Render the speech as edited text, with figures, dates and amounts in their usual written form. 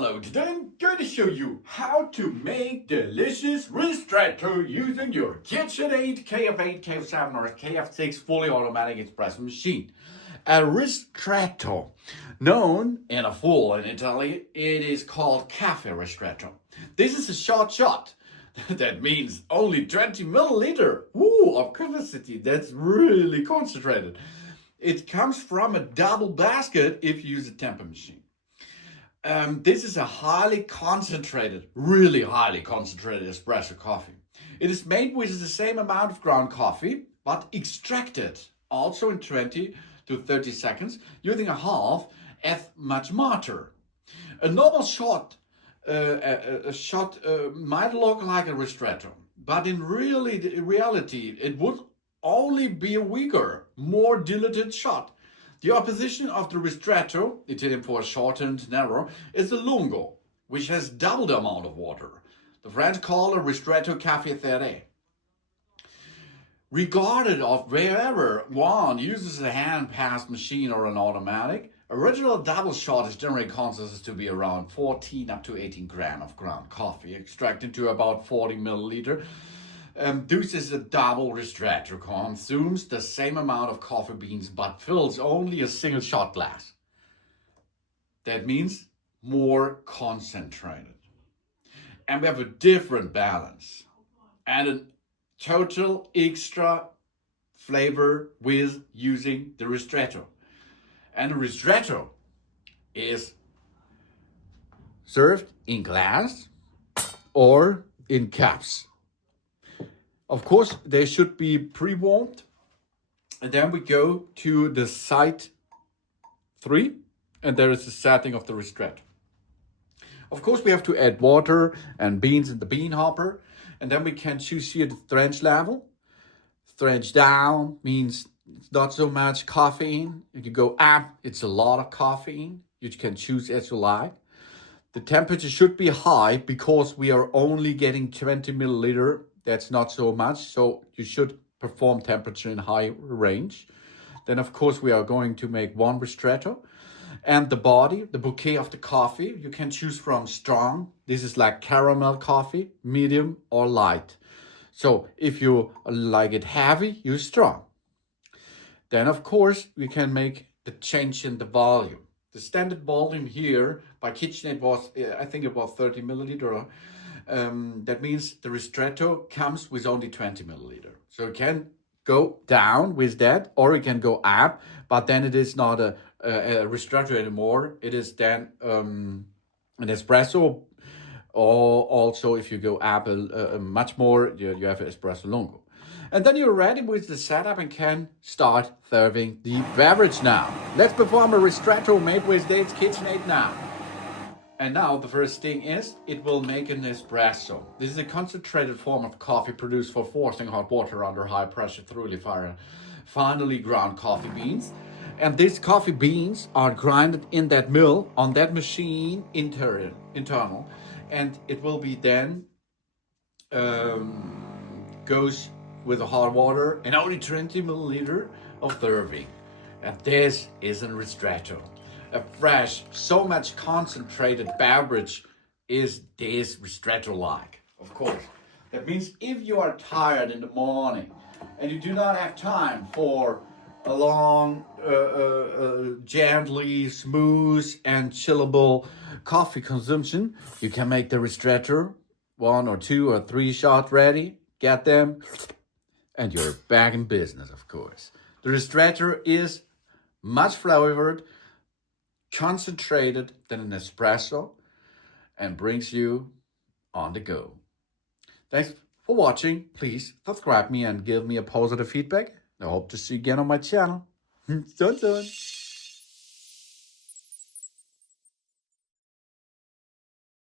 Hello, today I'm going to show you how to make delicious Ristretto using your KitchenAid KF8 KF7 or KF6 fully automatic espresso machine. A Ristretto, known in Italy, it is called caffè ristretto. This is a short shot. That means only 20 milliliter of capacity. That's really concentrated. It comes from a double basket if you use a temper machine. This is a highly concentrated, really highly concentrated espresso coffee. It is made with the same amount of ground coffee, but extracted also in 20 to 30 seconds using a half as much water. A normal shot might look like a Ristretto, but in reality, it would only be a weaker, more diluted shot. The opposition of the Ristretto, Italian for shortened, narrow, is the lungo, which has double the amount of water. The French call it Ristretto caffè. Regarded of wherever one uses a hand-passed machine or an automatic, original double shot is generally considered to be around 14 up to 18 grams of ground coffee, extracted to about 40 milliliter. This is a double Ristretto, consumes the same amount of coffee beans but fills only a single shot glass. That means more concentrated. And we have a different balance and a total extra flavor with using the Ristretto. And the Ristretto is served in glass or in cups. Of course, they should be pre-warmed. And then we go to the site 3, and there is the setting of the Ristretto. Of course, we have to add water and beans in the bean hopper, and then we can choose here the strength level. Strength down means it's not so much caffeine. If you go up, it's a lot of caffeine. You can choose as you like. The temperature should be high because we are only getting 20 milliliter. That's not so much, so you should perform temperature in high range. Then, of course, we are going to make one Ristretto. And the body, the bouquet of the coffee, you can choose from strong. This is like caramel coffee, medium or light. So if you like it heavy, use strong. Then, of course, we can make the change in the volume. The standard volume here by KitchenAid was, I think it was 30 milliliter. That means the Ristretto comes with only 20 milliliter. So you can go down with that, or you can go up, but then it is not a Ristretto anymore. It is then an espresso, or also if you go up much more, you have an espresso lungo. And then you're ready with the setup and can start serving the beverage now. Let's perform a Ristretto made with Dave's KitchenAid now. And now the first thing is, it will make an espresso. This is a concentrated form of coffee produced for forcing hot water under high pressure through the finely ground coffee beans. And these coffee beans are grinded in that mill, on that machine internal. And it will be then, goes with the hot water and only 20 milliliter of serving. And this is a Ristretto. A fresh, so much concentrated beverage is this Ristretto like, of course. That means if you are tired in the morning and you do not have time for a long, gently, smooth and chillable coffee consumption, you can make the Ristretto 1 or 2 or 3 shots ready, get them, and you're back in business, of course. The Ristretto is much flavored, concentrated than an espresso, and brings you on the go. Thanks for watching. Please subscribe me and give me a positive feedback. I hope to see you again on my channel. Dun dun.